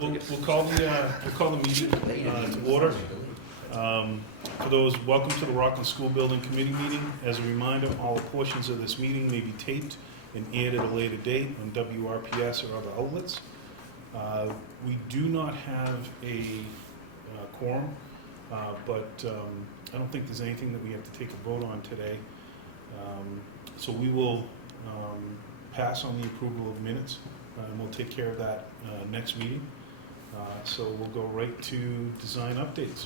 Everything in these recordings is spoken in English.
We'll call the meeting to order. For those, welcome to the Rockland School Building Committee meeting. As a reminder, all portions of this meeting may be taped and aired at a later date on WRPS or other outlets. We do not have a quorum, but I don't think there's anything that we have to take a vote on today. So we will pass on the approval of minutes, and we'll take care of that next meeting. So we'll go right to design updates.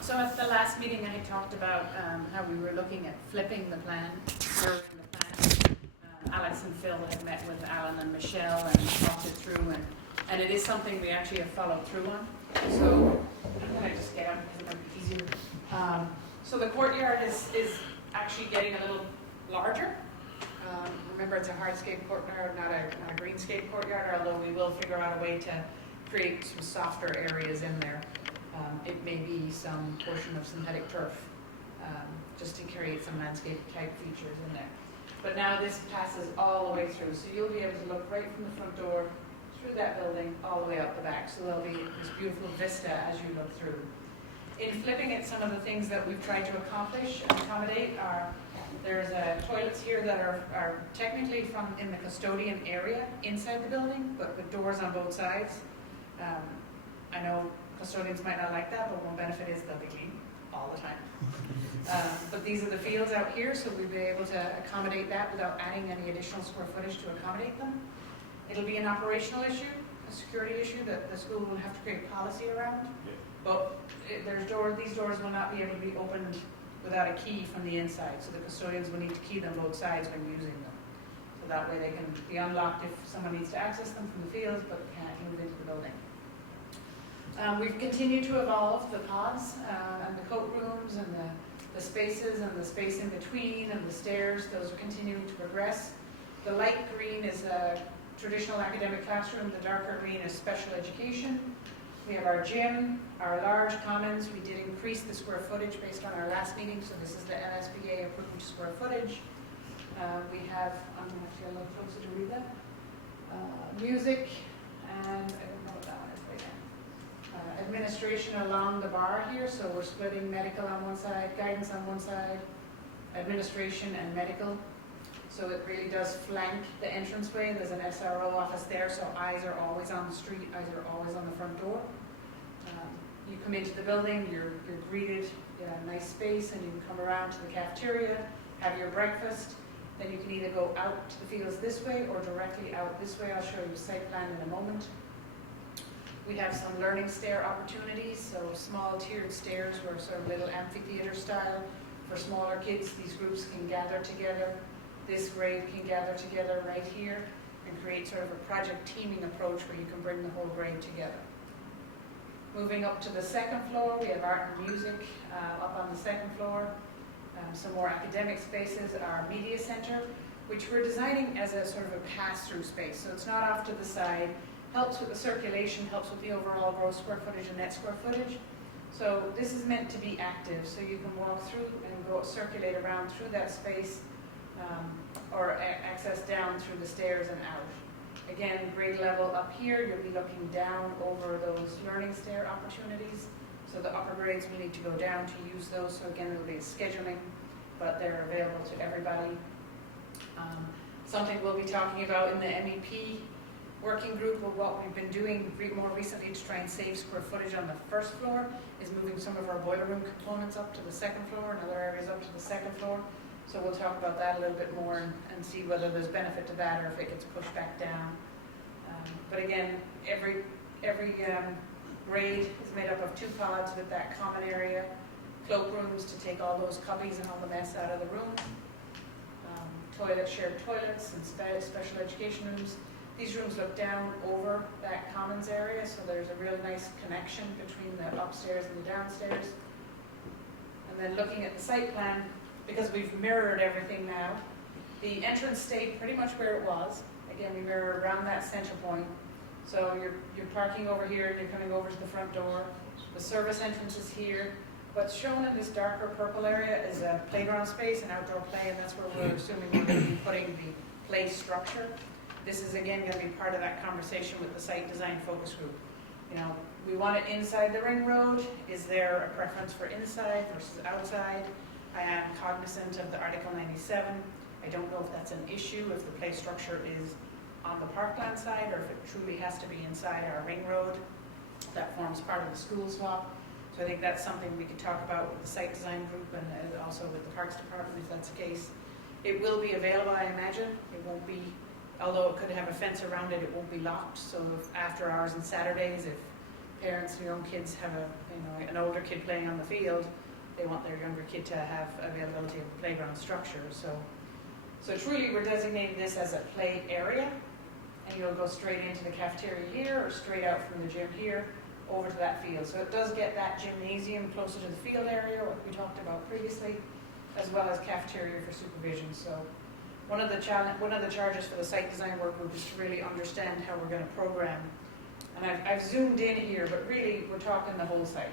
So at the last meeting, I had talked about how we were looking at flipping the plan, mirroring the plan. Alex and Phil had met with Alan and Michelle and talked it through, and it is something we actually have followed through on. So can I just get up because it might be easier? So the courtyard is actually getting a little larger. Remember, it's a hardscape courtyard, not a greenscape courtyard, although we will figure out a way to create some softer areas in there. It may be some portion of synthetic turf, just to create some landscape type features in there. But now this passes all the way through, so you'll be able to look right from the front door through that building all the way out the back. So there'll be this beautiful vista as you look through. In flipping it, some of the things that we've tried to accomplish and accommodate are, there's toilets here that are technically from in the custodian area inside the building, but with doors on both sides. I know custodians might not like that, but one benefit is they'll be clean all the time. But these are the fields out here, so we'll be able to accommodate that without adding any additional square footage to accommodate them. It'll be an operational issue, a security issue that the school will have to create policy around. But these doors will not be able to be opened without a key from the inside, so the custodians will need to key them both sides when using them. So that way they can be unlocked if someone needs to access them from the fields but can't move into the building. We've continued to evolve the pods and the coat rooms and the spaces and the space in between and the stairs. Those are continuing to progress. The light green is a traditional academic classroom. The darker green is special education. We have our gym, our large commons. We did increase the square footage based on our last meeting, so this is the MSBA approved square footage. We have, I'm going to have to get a little closer to read that, music, and I don't know what that one is right now. Administration along the bar here, so we're splitting medical on one side, guidance on one side, administration and medical. So it really does flank the entranceway. There's an SRO office there, so eyes are always on the street, eyes are always on the front door. You come into the building, you're greeted in a nice space, and you can come around to the cafeteria, have your breakfast. Then you can either go out to the fields this way or directly out this way. I'll show you a site plan in a moment. We have some learning stair opportunities, so small tiered stairs were sort of little amphitheater style. For smaller kids, these groups can gather together. This grade can gather together right here and create sort of a project teaming approach where you can bring the whole grade together. Moving up to the second floor, we have art and music up on the second floor. Some more academic spaces, our media center, which we're designing as a sort of a pass-through space. So it's not off to the side, helps with the circulation, helps with the overall gross square footage and net square footage. So this is meant to be active, so you can walk through and circulate around through that space, or access down through the stairs and out. Again, grade level up here, you'll be looking down over those learning stair opportunities. So the upper grades will need to go down to use those. So again, it'll be a scheduling, but they're available to everybody. Something we'll be talking about in the MEP working group, or what we've been doing more recently to try and save square footage on the first floor, is moving some of our boiler room components up to the second floor and other areas up to the second floor. So we'll talk about that a little bit more and see whether there's benefit to that or if it gets pushed back down. But again, every grade is made up of 2 pods with that common area, cloakrooms to take all those cubbies and all the mess out of the room, shared toilets and special education rooms. These rooms look down over that commons area, so there's a really nice connection between the upstairs and the downstairs. And then looking at the site plan, because we've mirrored everything now, the entrance stayed pretty much where it was. Again, we mirror around that center point. So you're parking over here and you're coming over to the front door. The service entrance is here. What's shown in this darker purple area is a playground space, an outdoor play, and that's where we're assuming we're going to be putting the play structure. this is again going to be part of that conversation with the site design focus group. You know, we want it inside the ring road. Is there a preference for inside versus outside? I am cognizant of the Article 97. I don't know if that's an issue, if the play structure is on the parkland side, or if it truly has to be inside our ring road that forms part of the school swap. So I think that's something we could talk about with the site design group and also with the Parks Department if that's the case. It will be available, I imagine. It won't be, although it could have a fence around it, it won't be locked. So if after hours and Saturdays, if parents, your own kids have an older kid playing on the field, they want their younger kid to have availability of a playground structure. So truly we're designating this as a play area, and you'll go straight into the cafeteria here or straight out from the gym here over to that field. So it does get that gymnasium closer to the field area, what we talked about previously, as well as cafeteria for supervision. So one of the charges for the site design work group is to really understand how we're going to program. And I've zoomed in here, but really we're talking the whole site.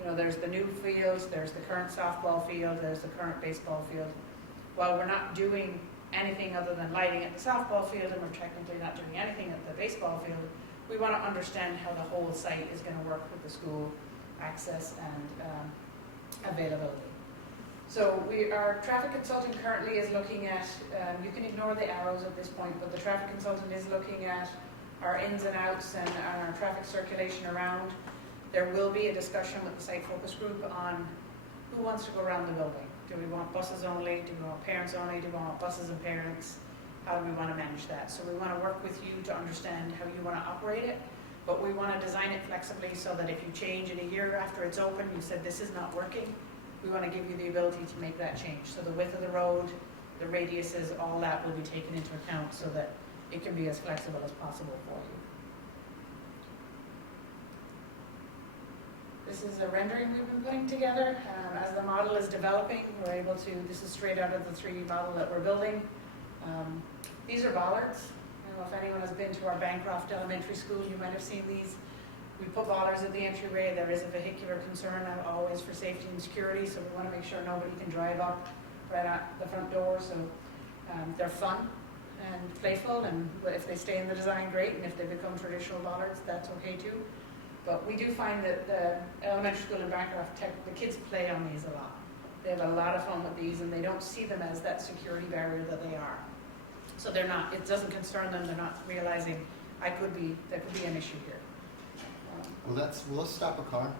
You know, there's the new fields, there's the current softball field, there's the current baseball field. While we're not doing anything other than lighting at the softball field, and we're technically not doing anything at the baseball field, we want to understand how the whole site is going to work with the school access and availability. So our traffic consultant currently is looking at, you can ignore the arrows at this point, but the traffic consultant is looking at our ins and outs and our traffic circulation around. There will be a discussion with the site focus group on who wants to go around the building. Do we want buses only? Do we want parents only? Do we want buses and parents? How do we want to manage that? So we want to work with you to understand how you want to operate it, but we want to design it flexibly so that if you change in a year after it's open, you said this is not working, we want to give you the ability to make that change. So the width of the road, the radiuses, all that will be taken into account so that it can be as flexible as possible for you. This is a rendering we've been putting together. As the model is developing, we're able to, this is straight out of the 3D model that we're building. These are bollards. I don't know if anyone has been to our Bancroft Elementary School, you might have seen these. We put bollards at the entryway. There is a vehicular concern always for safety and security, so we want to make sure nobody can drive up right at the front door. So they're fun and playful, and if they stay in the design, great, and if they become traditional bollards, that's okay too. But we do find that the elementary school in Bancroft, the kids play on these a lot. They have a lot of fun with these, and they don't see them as that security barrier that they are. So they're not, it doesn't concern them, they're not realizing there could be an issue here. Will it stop a car?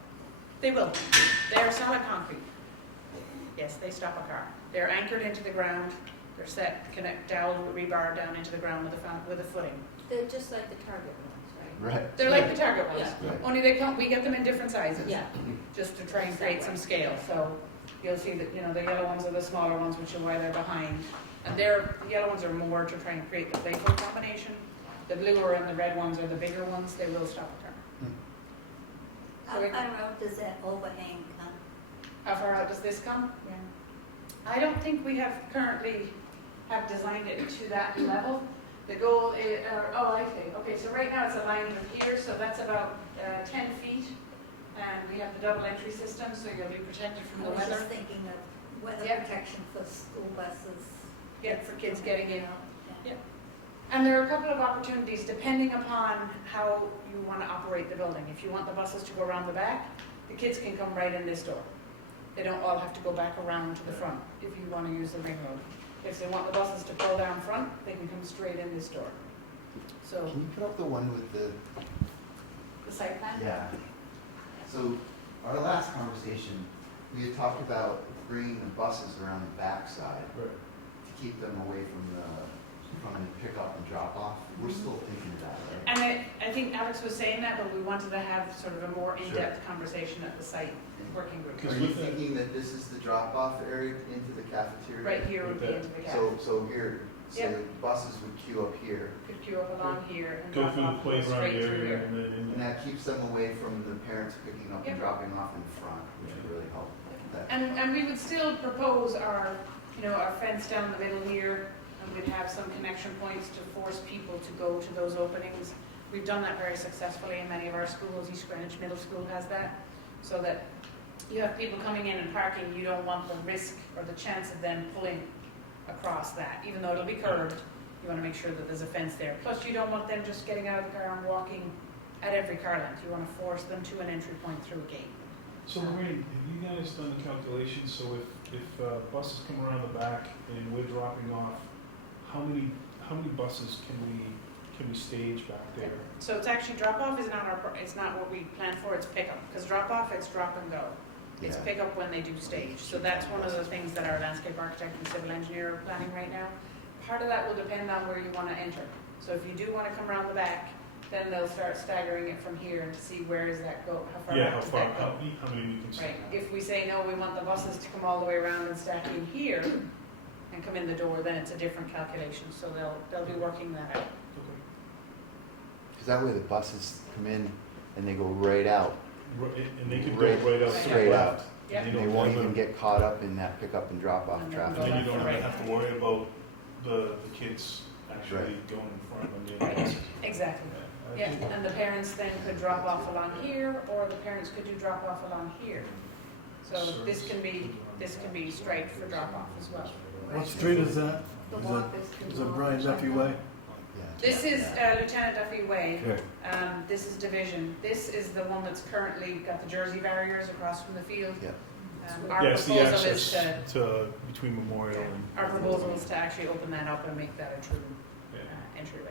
They will. They are solid concrete. Yes, they stop a car. They're anchored into the ground. They're set, doweled rebar down into the ground with a footing. They're just like the Target ones, right? Right. They're like the Target ones. Yeah. Right. Only we get them in different sizes. Yeah. Just to try and create some scale. So you'll see that, the yellow ones are the smaller ones, which is why they're behind. And the yellow ones are more to try and create the playful combination. The bluer and the red ones are the bigger ones. They will stop a car. I don't know, does that overhang come? How far out does this come? Yeah. I don't think we currently have designed it to that level. The goal is, I see. Okay, so right now it's aligned with here, so that's about 10 feet. And we have the double entry system, so you'll be protected from the I was weather. just thinking of weather protection for school buses. Yeah, for kids getting in. Yeah. And there are a couple of opportunities depending upon how you want to operate the building. If you want the buses to go around the back, the kids can come right in this door. They don't all have to go back around to the front if you want to use the ring road. If they want the buses to pull down front, they can come straight in this door. So Can you put up the one with the... the site plan? Yeah. So our last conversation, we had talked about bringing the buses around the backside to keep them away from the pick up and drop off. We're still thinking of that, right? And I think Alex was saying that, but we wanted to have sort of a more in-depth conversation at the site working group. Are you thinking that this is the drop-off area into the cafeteria? Right here would be into the caf. So here, so Yep. the buses would queue up here, Could queue up along here and Go drop through the off playground straight through area here. and then and that keeps them away from the parents picking up and Yep. dropping off in front, which would really help that. And we would still propose our fence down the middle here, and we'd have some connection points to force people to go to those openings. We've done that very successfully in many of our schools. East Greenwich Middle School has that, so that you have people coming in and parking. You don't want the risk or the chance of them pulling across that, even though it'll be curved. You wanna make sure that there's a fence there. Plus, you don't want them just getting out of the car and walking at every car length. You wanna force them to an entry point through a gate. So Lorraine, have you guys done the calculations, so if buses come around the back and we're dropping off, how many buses can we stage back there? So it's actually, drop-off is not it's not what we plan for, it's pickup. Because drop-off, it's drop and go. It's Yeah. pickup when they do stage. So that's one of the things that our landscape architect and civil engineer are planning right now. Part of that will depend on where you want to enter. So if you do want to come around the back, then they'll start staggering it from here to see where does that go, how far Yeah, back how does far, that go. how many we can see? Right, if we say, no, we want the buses to come all the way around and stack in here and come in the door, then it's a different calculation, so they'll be working that out. Okay. Because that way the buses come in and they go right out, And they could go right out to the straight left. out. Yep. And they won't even get caught up in that pickup and drop off And then traffic. And then you don't Right. have to worry about the kids actually going in front of the buses. Exactly. I Yeah, think- and the parents then could drop off along here, or the parents could do drop off along here. So this can be straight for drop off as well. What street is that? The Is walk it Brian Duffy Way? Yeah. This is Lieutenant Duffy Way. Okay. This is Division. This is the one that's currently got the Jersey barriers across from the field. Yeah. Our Yeah, it's the proposal access is to, between Memorial and. our proposal is to actually open that up and make that a true Yeah. entryway.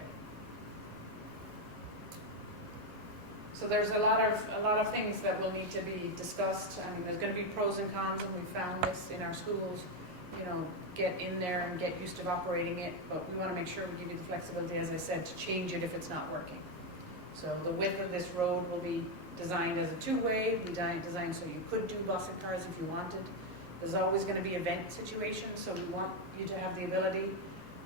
So there's a lot of things that will need to be discussed. I mean, there's gonna be pros and cons, and we found this in our schools. You know, get in there and get used to operating it, but we wanna make sure we give you the flexibility, as I said, to change it if it's not working. So the width of this road will be designed as a two-way, designed so you could do bus and cars if you wanted. There's always gonna be event situations, so we want you to have the ability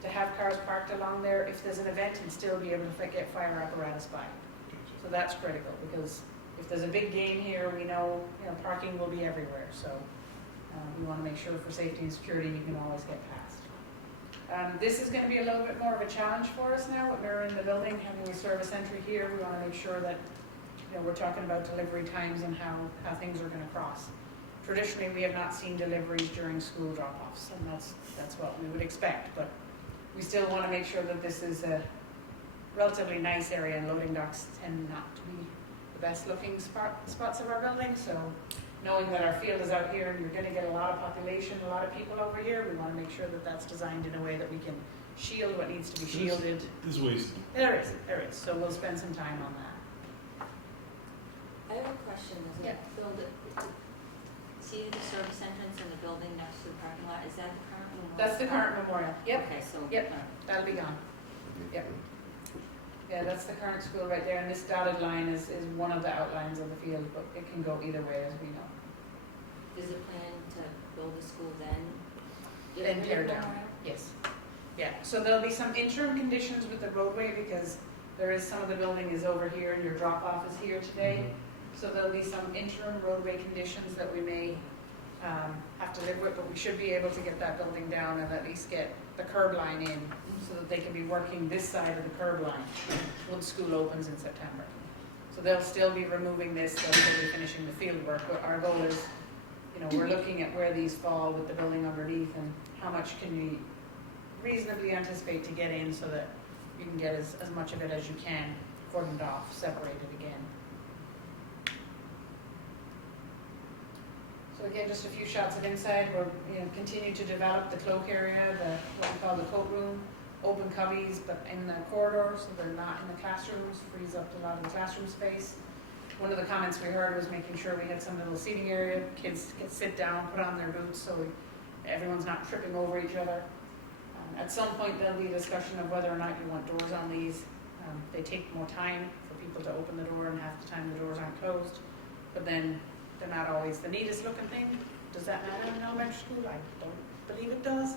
to have cars parked along there if there's an event and still be able to get fire apparatus by. So that's critical, because if there's a big game here, we know, parking will be everywhere, so we want to make sure for safety and security you can always get past. This is going to be a little bit more of a challenge for us now with mirroring the building, having a service entry here. We want to make sure that we're talking about delivery times and how things are going to cross. Traditionally, we have not seen deliveries during school drop-offs, and that's what we would expect, but we still want to make sure that this is a relatively nice area, and loading docks tend not to be the best looking spots of our building, so knowing that our field is out here and you're gonna get a lot of population, a lot of people over here, we wanna make sure that that's designed in a way that we can shield what needs to be shielded. There's ways. There is, so we'll spend some time on that. I have a question, is Yeah. it build see the service entrance in the building next to the parking lot, is that the current memorial? That's the current memorial, yep, Okay, so. Yep. that'll be gone. Yep. Yeah, that's the current school right there, and this dotted line is one of the outlines of the field, but it can go either way, as we know. Is it planned to build a school then? Then tear down. Yes. Yeah, so there'll be some interim conditions with the roadway, because some of the building is over here and your drop-off is here today. So there'll be some interim roadway conditions that we may have to live with, but we should be able to get that building down and at least get the curb line in, so that they can be working this side of the curb line when school opens in September. So they'll still be removing this, they'll still be finishing the field work, but our goal is, we're looking at where these fall with the building underneath and how much can we reasonably anticipate to get in, so that you can get as much of it as you can cordoned off, separated again. So again, just a few shots of inside. We're continue to develop the cloak area, what we call the coat room, open cubbies, but in the corridor, so they're not in the classrooms, frees up a lot of the classroom space. One of the comments we heard was making sure we had some little seating area, kids can sit down, put on their boots, so everyone's not tripping over each other. At some point, there'll be a discussion of whether or not you want doors on these. They take more time for people to open the door, and half the time the doors aren't closed, but then they're not always the neatest looking thing. Does that matter in elementary school? I don't believe it does.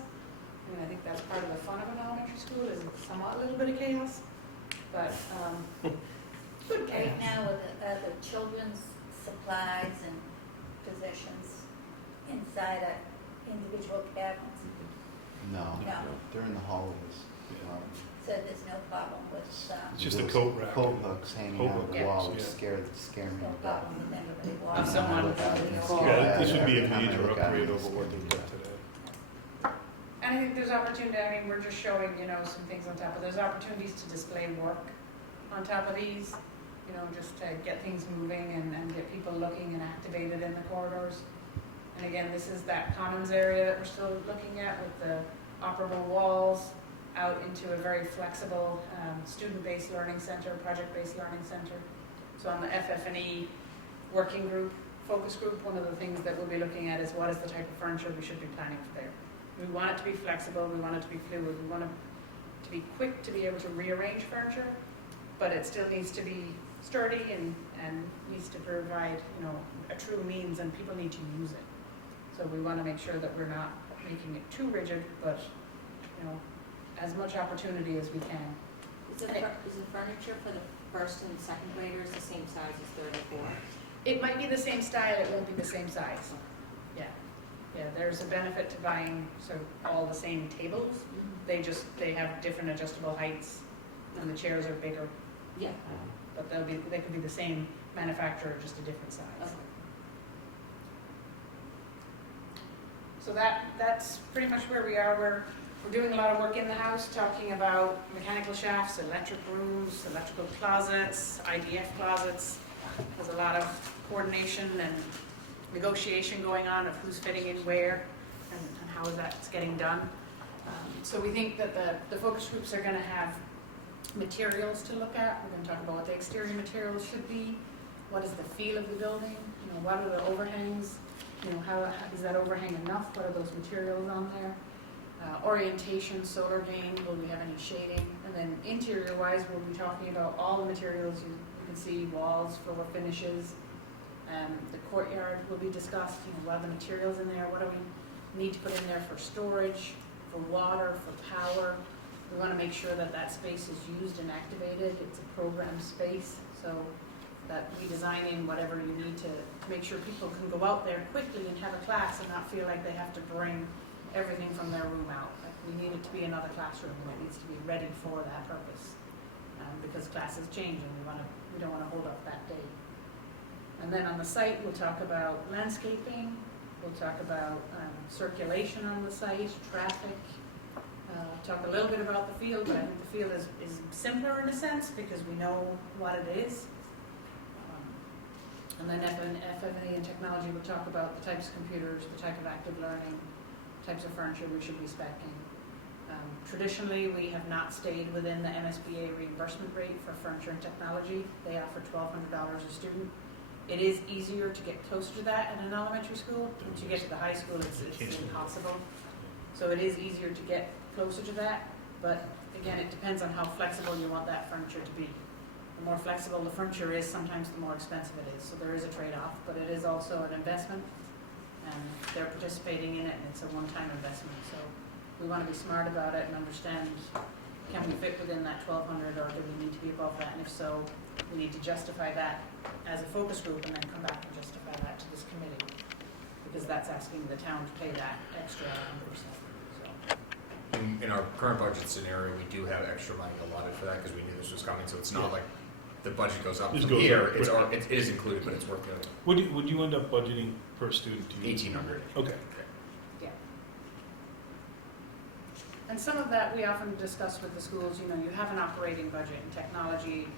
I think that's part of the fun of an elementary school, is somewhat a little bit of chaos, but good chaos. Right now, are the children's supplies and possessions inside individual cabins? No, No. they're in the hallways. So there's no problem with, It's just a Those coat rack. Coat hooks hanging Coat out of the hooks, wall, yeah. which scare me no to death. problem with everybody Of walking. someone Look out and Yeah, scare Yeah, the this would be a every time I major look out upgrade and over what scare they've me. got today. And I think there's opportunity, I mean, we're just showing, you know, some things on top, but there's opportunities to display work on top of these, you know, just to get things moving and get people looking and activated in the corridors. And again, this is that commons area that we're still looking at with the operable walls out into a very flexible student-based learning center, project-based learning center. So on the FF&E working group, focus group, one of the things that we'll be looking at is what is the type of furniture we should be planning for there. We want it to be flexible, we want it to be fluid, we want it to be quick to be able to rearrange furniture, but it still needs to be sturdy and needs to provide, you know, a true means, and people need to use it. So we want to make sure that we're not making it too rigid, but, you know, as much opportunity as we can. Is the furniture for the first and second graders the same size as third and fourth? It might be the same style, it won't be the same size. Yeah, yeah, there's a benefit to buying all the same tables. They have different adjustable heights, and the chairs are bigger, Yeah. but they could be the same manufacturer, just a different size. Okay. So that's pretty much where we are. We're doing a lot of work in the house, talking about mechanical shafts, electric rooms, electrical closets, IDF closets. There's a lot of coordination and negotiation going on of who's fitting in where and how that's getting done. So we think that the focus groups are going to have materials to look at. We're going to talk about what the exterior materials should be, what is the feel of the building, you know, what are the overhangs, you know, how is that overhang enough, what are those materials on there, orientation, solar gain, will we have any shading, and then interior wise we'll be talking about all the materials you can see, walls, floor finishes, the courtyard will be discussed, you know, what are the materials in there, what do we need to put in there for storage, for water, for power. We want to make sure that that space is used and activated. It's a program space, so that we design in whatever you need to make sure people can go out there quickly and have a class and not feel like they have to bring everything from their room out. Like, we need it to be another classroom, and it needs to be ready for that purpose, because classes change and we don't want to hold up that day. And then on the site, we'll talk about landscaping. We'll talk about circulation on the site, traffic. Talk a little bit about the field, but I think the field is simpler in a sense because we know what it is. And then FF&E and technology will talk about the types of computers, the type of active learning, types of furniture we should be speccing. Traditionally, we have not stayed within the MSBA reimbursement rate for furniture and technology. They offer $1,200 a student. It is easier to get closer to that in an elementary school. Once you get to the high school, it's impossible. So it is easier to get closer to that, but again, it depends on how flexible you want that furniture to be. The more flexible the furniture is, sometimes the more expensive it is. So there is a trade-off, but it is also an investment, and they're participating in it, and it's a one-time investment. So we want to be smart about it and understand, can we fit within that 1,200, or do we need to be above that? And if so, we need to justify that as a focus group and then come back and justify that to this committee, because that's asking the town to pay that extra 100%. In our current budget scenario, we do have extra money allotted for that because we knew this was coming, so it's not like the budget goes up Just from goes here. up, It is included, but it's worth it. Would you end up budgeting per student? 1,800. Okay. Yeah. And some of that we often discuss with the schools. You know, you have an operating budget in technology.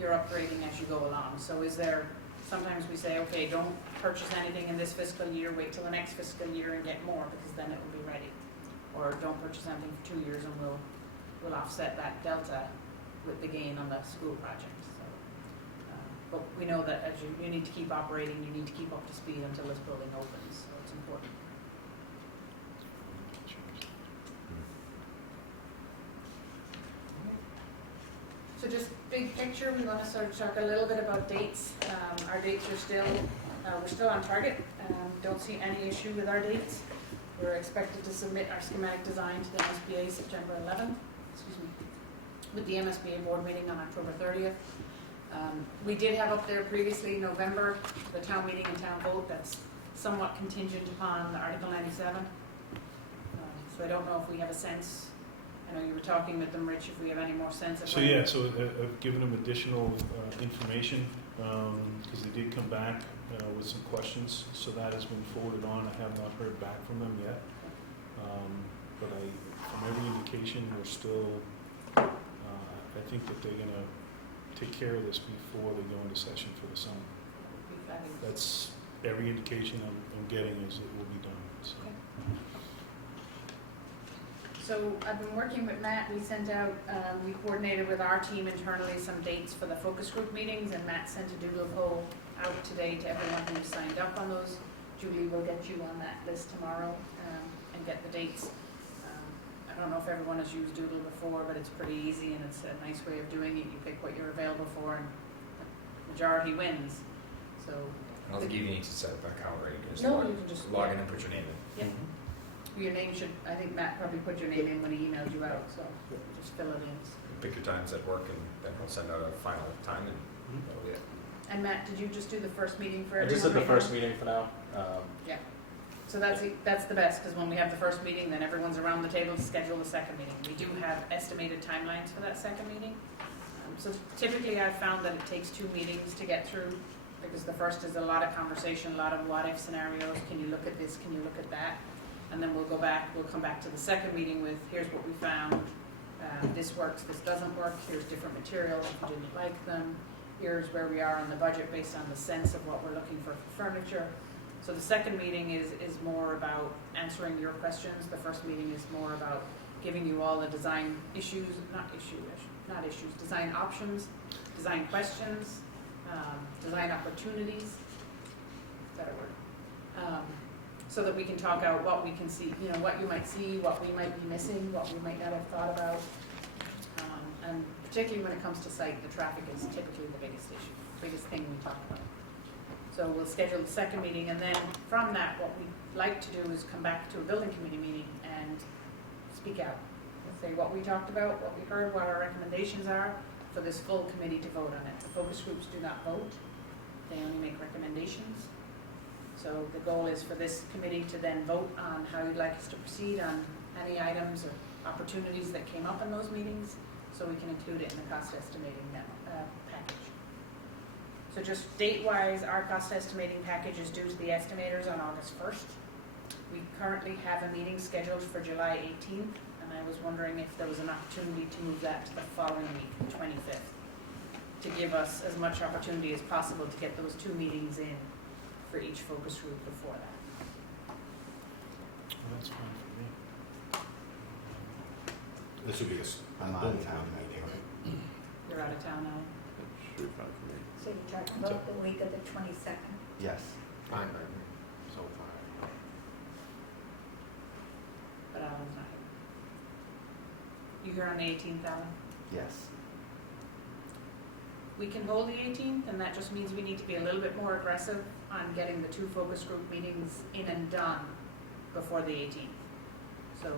You're upgrading as you go along. So is there, sometimes we say, okay, don't purchase anything in this fiscal year, wait till the next fiscal year and get more, because then it will be ready. Or don't purchase anything for 2 years and we'll offset that delta with the gain on the school project. So, but we know that as you need to keep operating, you need to keep up to speed until this building opens, so it's important. So just big picture, we want to sort of talk a little bit about dates. Our dates are still, we're still on target. Don't see any issue with our dates. We're expected to submit our schematic design to the MSBA September 11th, with the MSBA board meeting on October 30th. We did have up there previously November, the town meeting and town vote. That's somewhat contingent upon the Article 97. So I don't know if we have a sense. I know you were talking with them, Rich, if we have any more sense of So yeah, so I've given them additional information because they did come back with some questions. So that has been forwarded on. I have not heard back from them yet. but from every indication, we're still, I think that they're gonna take care of this before they go into session for the summer. Be fabulous. That's every indication I'm getting is it will be done, so. So I've been working with Matt. We sent out, we coordinated with our team internally some dates for the focus group meetings, and Matt sent a doodle poll out today to everyone who signed up on those. Julie will get you on that list tomorrow and get the dates. I don't know if everyone has used Doodle before, but it's pretty easy and it's a nice way of doing it. You pick what you're available for and the majority wins. So I don't think you need to set up an account, right? You can just No, log, you can just- log in and put your name in. yeah. Your name should, I think Matt probably put your name in when he emailed you out, so just fill it in. Pick your times at work, and then he'll send out a final time, and that'll be it. And Matt, did you just do the first meeting for I everyone? just did the right first now? meeting for now. Yeah. So that's the best, because when we have the first meeting, then everyone's around the table to schedule the second meeting. We do have estimated timelines for that second meeting. So typically I've found that it takes 2 meetings to get through, because the first is a lot of conversation, a lot of what-if scenarios. Can you look at this? Can you look at that? And then we'll come back to the second meeting with, here's what we found. This works, this doesn't work. Here's different materials if you didn't like them. Here's where we are on the budget based on the sense of what we're looking for furniture. So the second meeting is more about answering your questions. The first meeting is more about giving you all the design issues, design options, design questions, design opportunities, better word. So that we can talk out what we can see, what you might see, what we might be missing, what we might not have thought about. And particularly when it comes to site, the traffic is typically the biggest thing we talk about. So we'll schedule the second meeting, and then from that, what we'd like to do is come back to a building committee meeting and speak out. Say what we talked about, what we heard, what our recommendations are for this full committee to vote on it. The focus groups do not vote, they only make recommendations. So the goal is for this committee to then vote on how you'd like us to proceed on any items or opportunities that came up in those meetings, so we can include it in the cost estimating package. So just date-wise, our cost estimating package is due to the estimators on August 1st. We currently have a meeting scheduled for July 18th, and I was wondering if there was an opportunity to move that to the following week, the 25th, to give us as much opportunity as possible to get those 2 meetings in for each focus group before that. Well, that's fine for me. This would be this. I'm out of town that day. You're out of town now? So you're talking about the week of the 22nd? Yes. I'm so far. But Alan's not here. You here on the 18th, Alan? Yes. We can hold the 18th, and that just means we need to be a little bit more aggressive on getting the 2 focus group meetings in and done before the 18th. So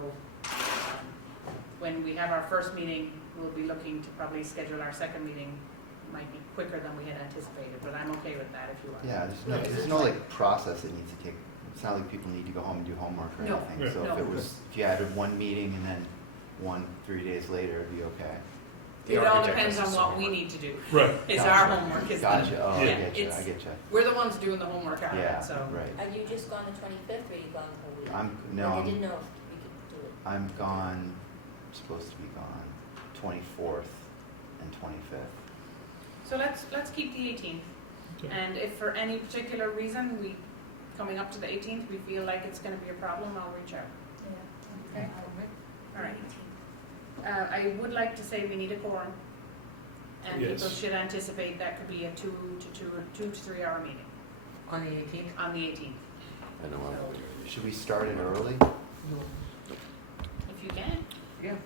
when we have our first meeting, we'll be looking to probably schedule our second meeting. Might be quicker than we had anticipated, but I'm okay with that if you are. Yeah, there's no like process that needs to take, it's not like people need to go home and do homework or No. anything. So No. if you added 1 meeting and then 3 days later, it'd be okay. The It all architect depends does on his what we homework. need to do. Right. It's Gotcha. our homework. Gotcha, oh, I yeah, get you, it's- I get you. We're the ones doing the homework out of Yeah, it, so. right. Have you just gone the 25th, or you gone the whole week? No, Like, I didn't know if we could do it. I'm gone, supposed to be gone, 24th and 25th. So let's keep the 18th. Okay. And if for any particular reason coming up to the 18th, we feel like it's going to be a problem, I'll reach out. Yeah. Okay. All right. I would like to say we need a quorum. And Yes. people should anticipate that could be a 2 to 3 hour meeting On the 18th? on the 18th. I know I'm. Should we start it early? If you can. Yeah.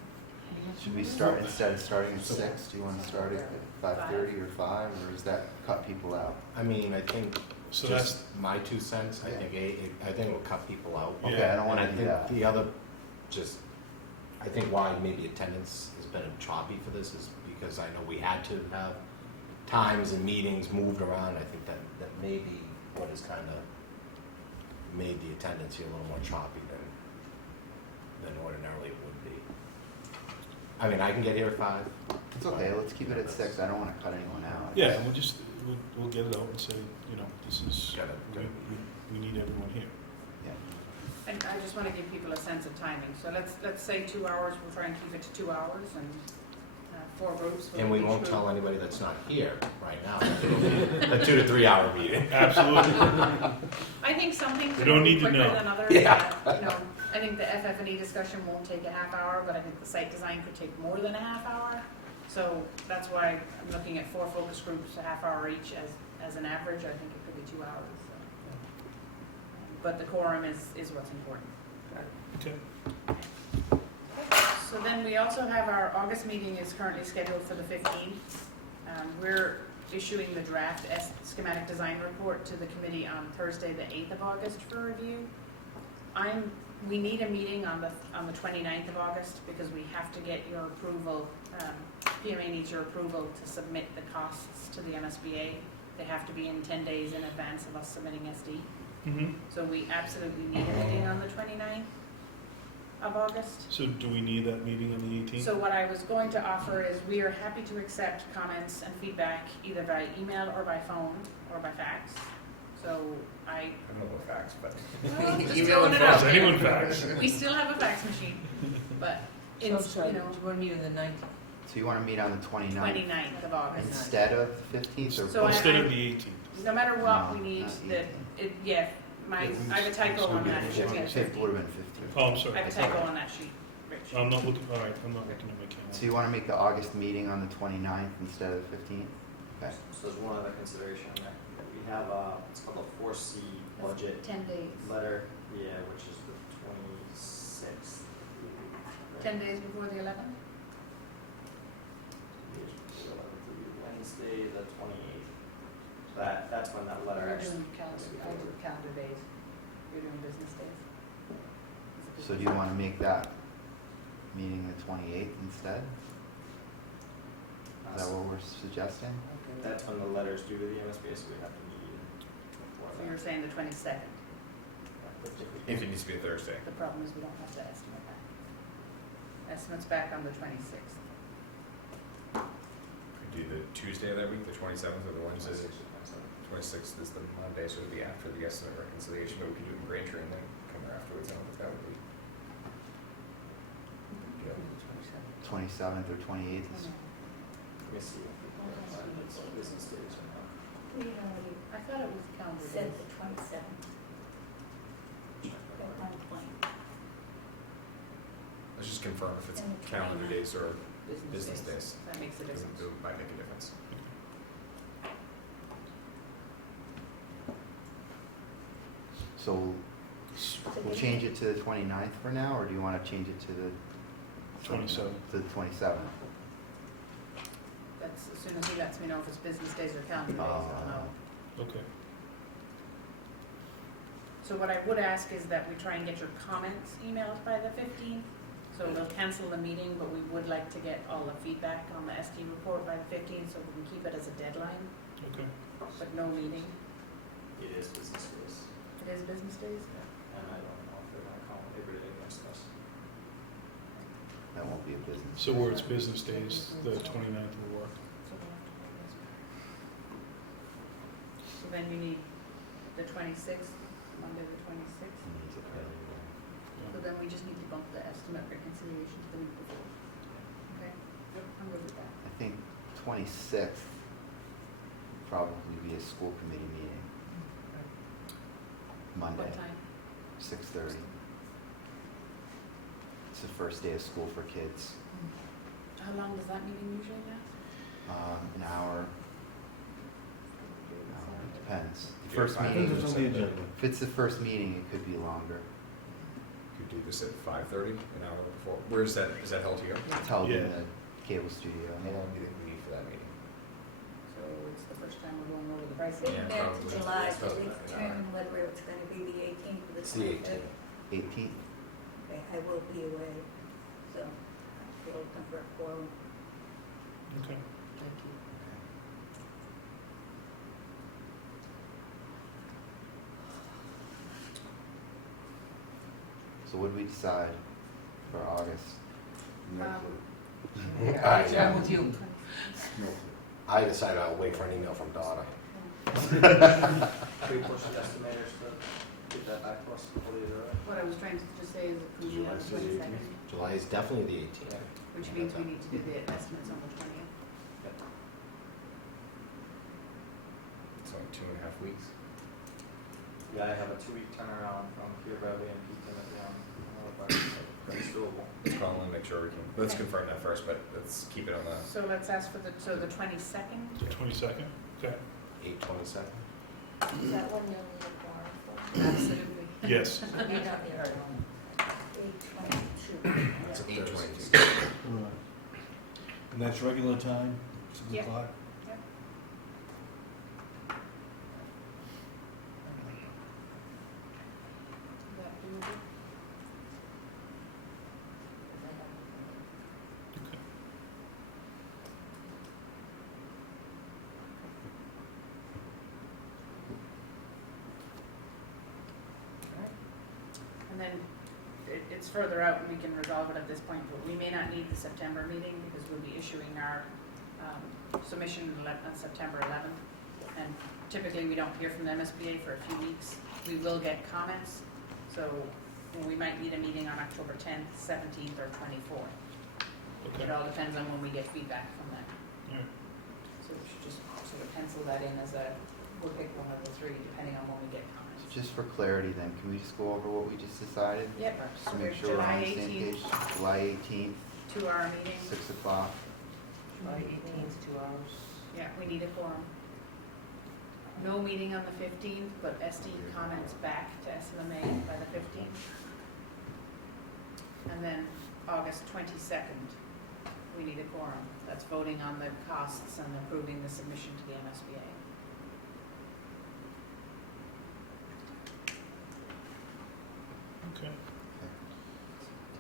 Should we start, instead of starting at 6, do you want to start at 5:30 or 5, or does that cut people out? I mean, I think, So that's, just my 2 cents, I Yeah. think, I think it'll cut people out. Yeah. Okay, I don't want And to I do think that. the other, just, I think why maybe attendance has been choppy for this is because I know we had to have times and meetings moved around. I think that may be what has kind of made the attendance here a little more choppy than ordinarily it would be. I mean, I can get here at 5. It's okay, let's keep it at 6, I don't want to cut anyone out. yeah, and we'll get it out and say, this is, Got it. we need everyone here. Yeah. I I just want to give people a sense of timing. So let's say 2 hours, we'll try and keep it to 2 hours and 4 groups. And we each won't group. tell anybody that's not here right now. It'll be a 2 to 3 hour meeting. Absolutely. I think some things We are don't going to need be to quicker know. than others. Yeah. I think the FF&E discussion won't take a half hour, but I think the site design could take more than a half hour. So that's why I'm looking at 4 focus groups, a half hour each as an average. I think it could be 2 hours. So. But the quorum is what's important. Okay. So then we also have our August meeting is currently scheduled for the 15th. We're issuing the draft schematic design report to the committee on Thursday, the 8th of August for review. We need a meeting on the 29th of August because we have to get your approval. PMA needs your approval to submit the costs to the MSBA. They have to be in 10 days in advance of us submitting SD. Mm-hmm. So we absolutely need a meeting on the 29th of August. So do we need that meeting on the 18th? So what I was going to offer is we are happy to accept comments and feedback either by email or by phone or by fax. So I don't know about facts, but well, just Email throwing and it fax. out there. Anyone fax? We still have a fax machine, but it's, So, you know, do you want to meet on the 19th? So you want to meet on the 29th 29th of August. instead of the 15th or So I- Instead of the 18th. No matter what, No, we need not that, yeah, I have a typo on that, it should be the It would 15th. have been 15th. Oh, I'm I sorry. have a typo on that sheet, Rich. I'm not looking, all right, I'm not looking at my calendar. So you want to make the August meeting on the 29th instead of the 15th? Okay. So there's one other consideration on that. We have, it's called a 4C budget 10 days. letter, yeah, which is the 26th. 10 days before the 11th? Wednesday, the 28th. That's when that letter You're actually. doing calendar days. You're doing business days. So do you want to make that meeting the 28th instead? Is that what we're suggesting? That's when the letter's due to the MSBA, so we have to meet before So you're that. saying the 22nd. if it needs to be a Thursday. The problem is we don't have the estimate back. Estimate's back on the 26th. Could do the Tuesday of that week, the 27th, or the Wednesday. 26th is the Monday, so it would be after the estimate reconciliation, but we could do it in Braintree and then come there afterwards. I don't think that would be. Yeah. 27th or 28th is, Let me see. It's business days or not. We already I thought it was calendar said days. the 27th, at one point. Let's just confirm if it's And the calendar 29th. days or business days. That makes a Doesn't difference. it might make a difference. so we'll change it to the 29th for now, or do you want to change it to the 27th. To the 27th? That's as soon as he lets me know if it's business days or calendar days, I'll know. Okay. So what I would ask is that we try and get your comments emailed by the 15th. So we'll cancel the meeting, but we would like to get all the feedback on the SD report by the 15th, so we can keep it as a deadline, Okay. but no meeting. It is business days, It is business days? and I don't know if they're gonna call it Labor Day against us. That won't be a business. So where it's business days, the 29th will work. So then you need the 26th, Monday the 26th. So then we just need to bump the estimate reconciliation to the week before. Okay? I'm good with that. I think 26th probably be a school committee meeting. Monday, What time? 6:30. It's the first day of school for kids. How long does that meeting usually last? An hour. Depends. The Yeah, first I I think meeting, it's on the agenda. if it's the first meeting, it could be longer. Could do this at 5:30, an hour before. Where is that? Is that held here? It's held in Yeah. the cable studio. How long do you think we need for that meeting? So it's the first time we're going over the pricing. Put Yeah, it back to probably. July, It's so probably we an hour. determine whether it's gonna be the 18th or the It's the 25th. 18th. Okay, I will be away, so we're looking for a quorum. Okay. Thank you. So what did we decide for August? I'm with you. I decided I'll wait for an email from Donna. Have we pushed estimators to get that that back to us, hopefully, What I was trying to just say is approve it on the July's the 22nd, July is definitely the 18th. which means we need to do the estimates on the 20th. It's only 2.5 weeks. Yeah, I have a 2-week turnaround from Peter Bradley and Pete Timothy on another project, so it's doable. Let's call and make sure we can, let's confirm that first, but let's keep it on the, So let's ask for the 22nd? The 22nd, okay, 8/22. Is that one you'll need a quorum for? Absolutely. yes. You're not there. 8/22. It's Yeah. 8/22. Right. And that's regular time, 6 Yeah. o'clock? Yep. Is that doable? Okay. And then it's further out and we can resolve it at this point, but we may not need the September meeting because we'll be issuing our submission on September 11th. And typically, we don't hear from the MSBA for a few weeks. We will get comments, so we might need a meeting on October 10th, 17th, or 24th. It Okay. all depends on when we get feedback from them. All right. So we should just sort of pencil that in as we'll pick one of the three, depending on when we get comments. Just for clarity then, can we just go over what we just decided? Yep, Just so to make there's sure we're on July the same 18th, page. July 18th, 2-hour meeting. 6 o'clock. July 18th, 2 hours. Yeah, we need a quorum. No meeting on the 15th, but SD comments back to SLMA by the 15th. And then August 22nd, we need a quorum. That's voting on the costs and approving the submission to the MSBA. Okay.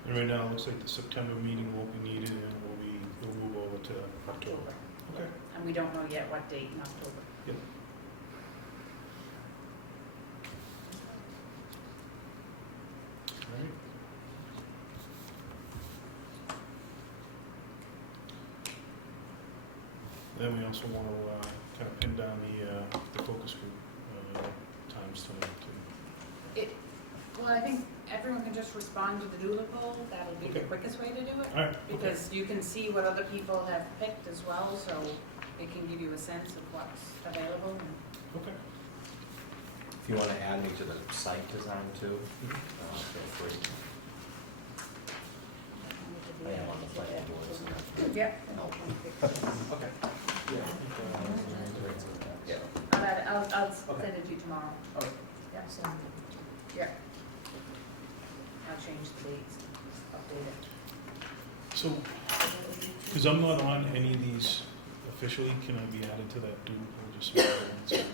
And right now, it looks like the September meeting won't be needed and we'll move over to October. Okay. And we don't know yet what date in October. Yep. All right. Then we also want to kind of pin down the focus group times tonight too. Well, I think everyone can just respond to the doodle poll. That'll be the Okay. quickest way to do it. All right. Okay. Because you can see what other people have picked as well, so it can give you a sense of what's available. Okay. If you want to add me to the site design too, feel free. I am on the planning board, so Yep. help. okay. Yeah. I'll send it to you tomorrow. Okay. Yeah. Yeah. I'll change the dates, update it. So, because I'm not on any of these officially, can I be added to that doodle poll just so everyone's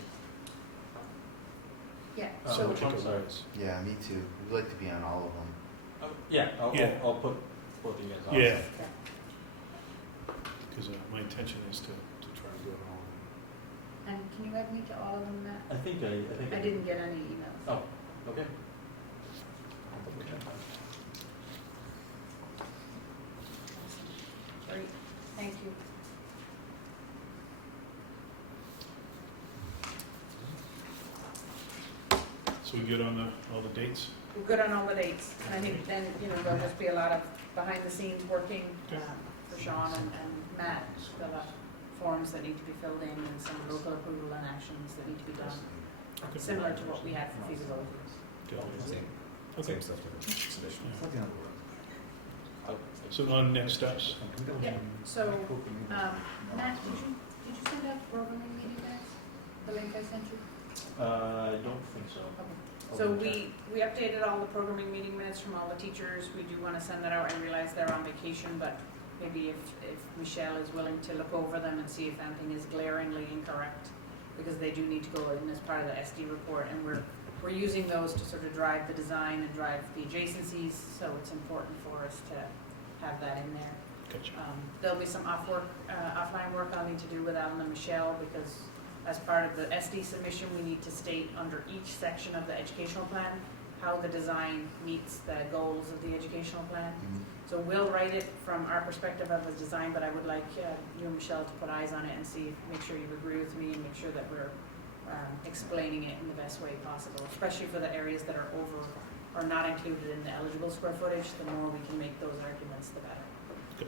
Yeah, so so, which ones? Yeah, me too. We'd like to be on all of them. Yeah, Yeah. I'll put both of you guys on. Yeah, okay. because my intention is to try and do it all. And can you add me to all of them, Matt? I think I didn't get any emails. Oh, okay. Great, thank you. So we good on all the dates? We're good on all the dates, and I think then, there'll just be a lot of behind-the-scenes working Okay. for Sean and Matt, fill out forms that need to be filled in, and some local approval and actions that need to be done, Okay. similar to what we had for feasibility. Good. Same, Okay. same stuff to the submission. So on next steps? Yeah, so, Matt, did you send out the programming meeting minutes? The link I sent you? I don't think so. Okay. So we updated all the programming meeting minutes from all the teachers. We do want to send that out. I realize they're on vacation, but maybe if Michelle is willing to look over them and see if anything is glaringly incorrect, because they do need to go in as part of the SD report, and we're using those to sort of drive the design and drive the adjacencies, so it's important for us to have that in there. Gotcha. There'll be some offline work I'll need to do with Alan and Michelle, because as part of the SD submission, we need to state under each section of the educational plan how the design meets the goals of the educational plan. So we'll write it from our perspective of the design, but I would like you and Michelle to put eyes on it and see, make sure you agree with me and make sure that we're explaining it in the best way possible, especially for the areas that are over or not included in the eligible square footage. The more we can make those arguments, the better.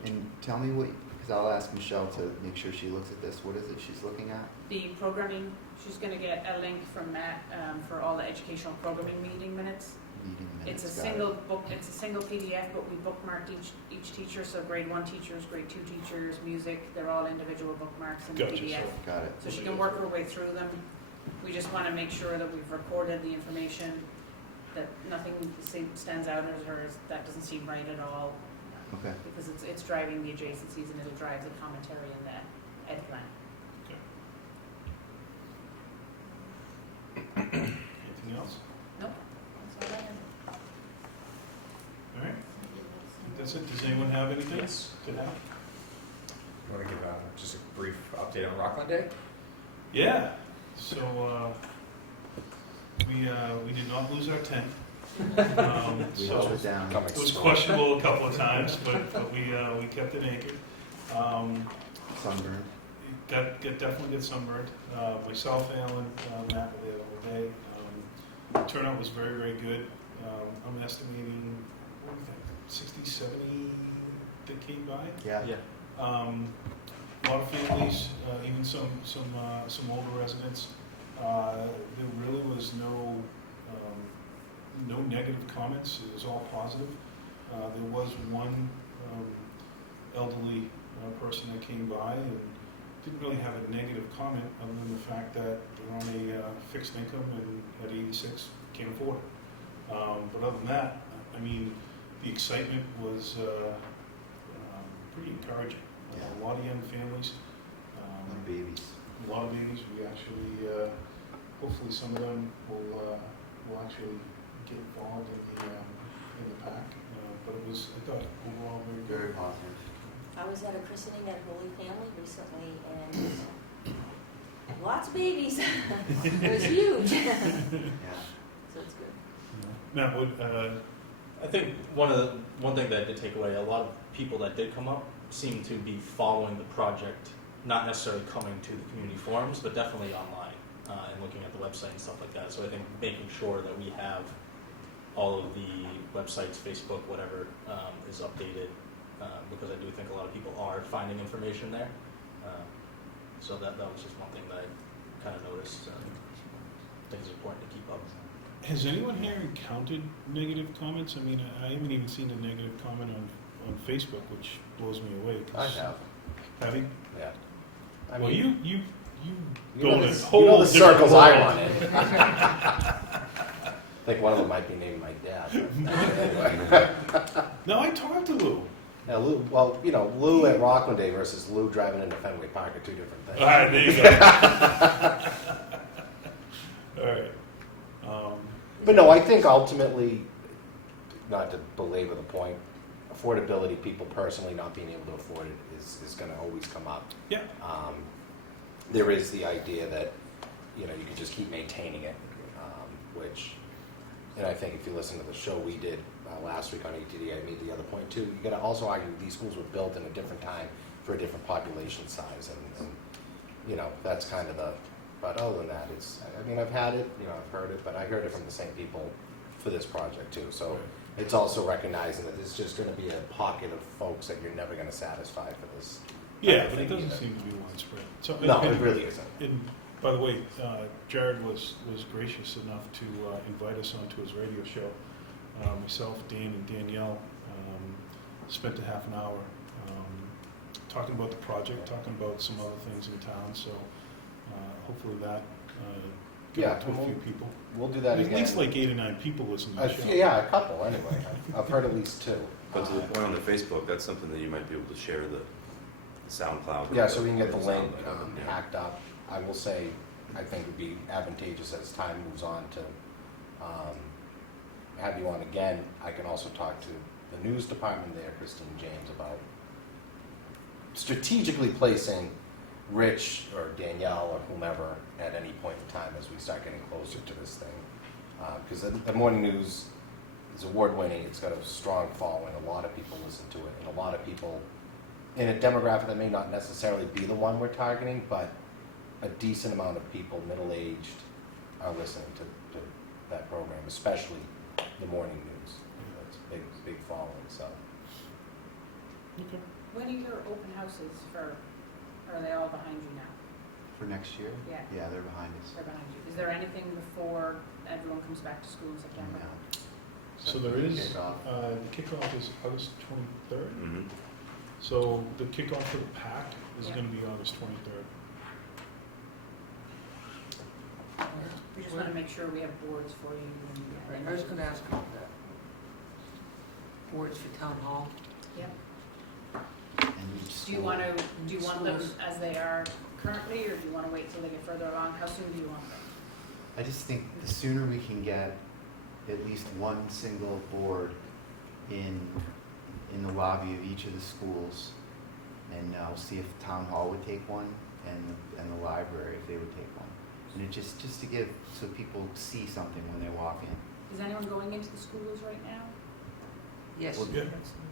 And tell me what, because I'll ask Michelle to make sure she looks at this. What is it she's looking at? The programming, she's going to get a link from Matt for all the educational programming meeting minutes. Meeting minutes. It's a got it. single book. It's a single PDF, but we bookmarked each teacher. So grade 1 teachers, grade 2 teachers, music. They're all individual bookmarks in the Gotcha, PDF. Got it. So she can work her way through them. We just want to make sure that we've recorded the information, that nothing stands out as that doesn't seem right at all. Okay. Because it's driving the adjacencies and it'll drive the commentary in the ed plan. Anything else? Nope. That's all I have. All right, that's it. Does anyone have anything to add? You want to give just a brief update on Rockland Day? Yeah, so we did not lose our tent. We So held it down. it was questionable a couple of times, but we kept it anchored. Sunburn. Definitely get sunburned. Myself, Alan, Matt were there the whole day. Turnout was very, very good. I'm estimating, what do you think, 60, 70 that came by. Yeah. A lot of families, even some older residents. There really was no negative comments. It was all positive. There was one elderly person that came by and didn't really have a negative comment other than the fact that they're on a fixed income and at 86 can't afford it. But other than that, I mean, the excitement was pretty encouraging. A lot of young families, Babies. a lot of babies. We actually, hopefully, some of them will actually get involved in the pack. But it was, I thought, overall very good. Very positive. I was at a christening at Holy Family recently, and lots of babies. It was huge. Yeah. So it's good. Matt, would I think one thing that I did take away, a lot of people that did come up seem to be following the project, not necessarily coming to the community forums, but definitely online and looking at the website and stuff like that. So I think making sure that we have all of the websites, Facebook, whatever, is updated, because I do think a lot of people are finding information there. So that was just one thing that I kind of noticed. I think it's important to keep up. has anyone here encountered negative comments? I mean, I haven't even seen a negative comment on Facebook, which blows me away. I have. Have you? Yeah. I Well, mean, you you go know in a the, whole you know the different circles I world. run in. I think one of them might be named my dad. But anyway. No, I talked to Lou. Yeah, Lou, well, you know, Lou at Rockland Day versus Lou driving into Fenway Park are two different things. All right, there you go. All right. But no, I think ultimately, not to belabor the point, affordability, people personally not being able to afford it is going to always come up. Yeah. There is the idea that, you know, you could just keep maintaining it, which, and I think if you listen to the show we did last week on ATD, I made the other point too. You got to also argue these schools were built in a different time for a different population size, and you know, that's kind of the. But other than that, it's. I mean, I've had it, you know, I've heard it, but I heard it from the same people for this project too. So it's also recognizing that it's just going to be a pocket of folks that you're never going to satisfy for this. Yeah, but it doesn't seem to be widespread. So, No, it really isn't. And by the way, Jared was gracious enough to invite us onto his radio show. Myself, Dan, and Danielle spent a half an hour talking about the project, talking about some other things in town. So hopefully that got out to a few people. We'll do that At again. least like 8 or 9 people listen to the show. Yeah, a couple anyway. I've heard at least 2. But to the point on the Facebook, that's something that you might be able to share the SoundCloud. Yeah, so we can get the link yeah. hacked up. I will say, I think it would be advantageous as time moves on to have you on again. I can also talk to the news department there, Christine James, about strategically placing Rich or Danielle or whomever at any point in time as we start getting closer to this thing. Because the morning news is award-winning. It's got a strong following. A lot of people listen to it, and a lot of people in a demographic that may not necessarily be the one we're targeting, but a decent amount of people, middle-aged, are listening to that program, especially the morning news. It's a big following, so. Okay. When are your open houses for, or are they all behind you now? For next year? Yeah. Yeah, they're behind us. They're behind you. Is there anything before everyone comes back to school in September? No. So there is, Kickoff. kickoff is August 23rd. Mhm. So the kickoff for the pack is Yeah. going to be August 23rd. We just want to make sure we have boards for you. Right, I was gonna ask about that. Boards for town hall. Yep. And each Do you want school- to, do you want them Schools. as they are currently, or do you want to wait till they get further along? How soon do you want them? I just think the sooner we can get at least one single board in the lobby of each of the schools, and we'll see if town hall would take one, and the library if they would take one. And it just to give, so people see something when they walk in. Is anyone going into the schools right now? Yes. Well, yeah.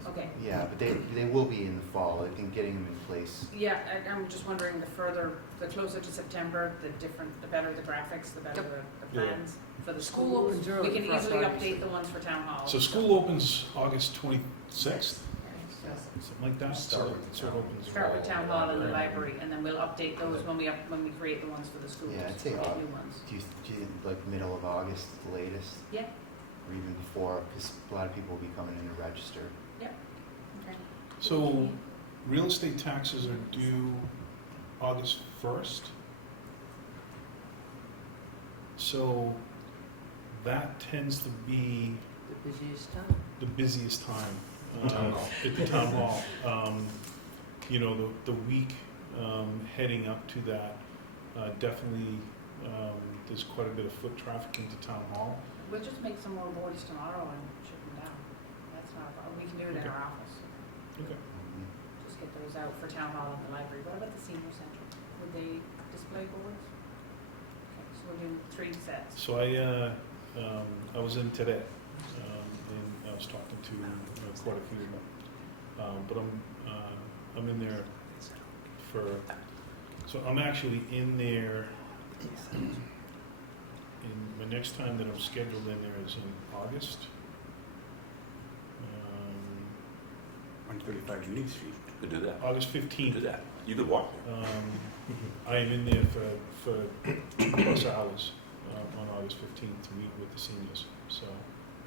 Okay. Yeah, but they will be in the fall. I think getting them in place. Yeah, I'm just wondering, the closer to September, the better the graphics, the better the Yeah. plans for the School schools. opens early We can for us, easily obviously. update the ones for town hall. So school opens August 26th, something like that. Start with the So it town. opens. Start with town hall and the Right. library, and then we'll update those when we create the ones for the schools. Yeah, I'd say We'll get new August. ones. Do you think like middle of August at the latest? Yeah. Or even before, because a lot of people will be coming in to register. Okay. So real estate taxes are due August 1st. So that tends to be The busiest time. the busiest time Town hall. at the town hall. You know, the week heading up to that, definitely there's quite a bit of foot traffic into town hall. We'll just make some more boards tomorrow and ship them down. That's not a problem. We can do it in Okay. our office. Okay. Just get those out for town hall and the library. What about the senior center? Would they display boards? Okay, so we'll do 3 sets. So I was in today, and I was talking to quite a few of them. But I'm in there so I'm actually in there, and the next time that I'm scheduled in there is in August. 135 Union Street. Could do that. August Do 15th. that. You could walk there. I am in there for 2+ hours on August 15th to meet with the seniors, so.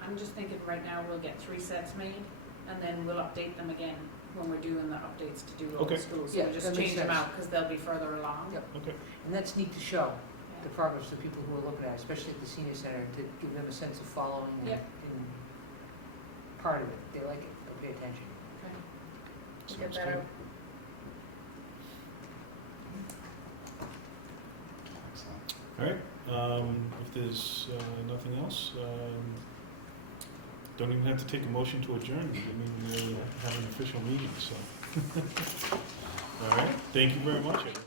I'm just thinking right now we'll get 3 sets made, and then we'll update them again when we're doing the updates to do all Okay. the schools. So Yeah, we'll just that makes change them sense. out because they'll be further along. Yep. Okay. And that's neat to show Yeah. the progress to people who are looking at it, especially at the senior center, to give them a sense of following and, Yep. and part of it. They like it, they'll pay attention. Okay. We'll Sounds get that good. out. Excellent. All right, if there's nothing else, don't even have to take a motion to adjourn. We didn't even really have an official meeting, so. All right, thank you very much, everyone.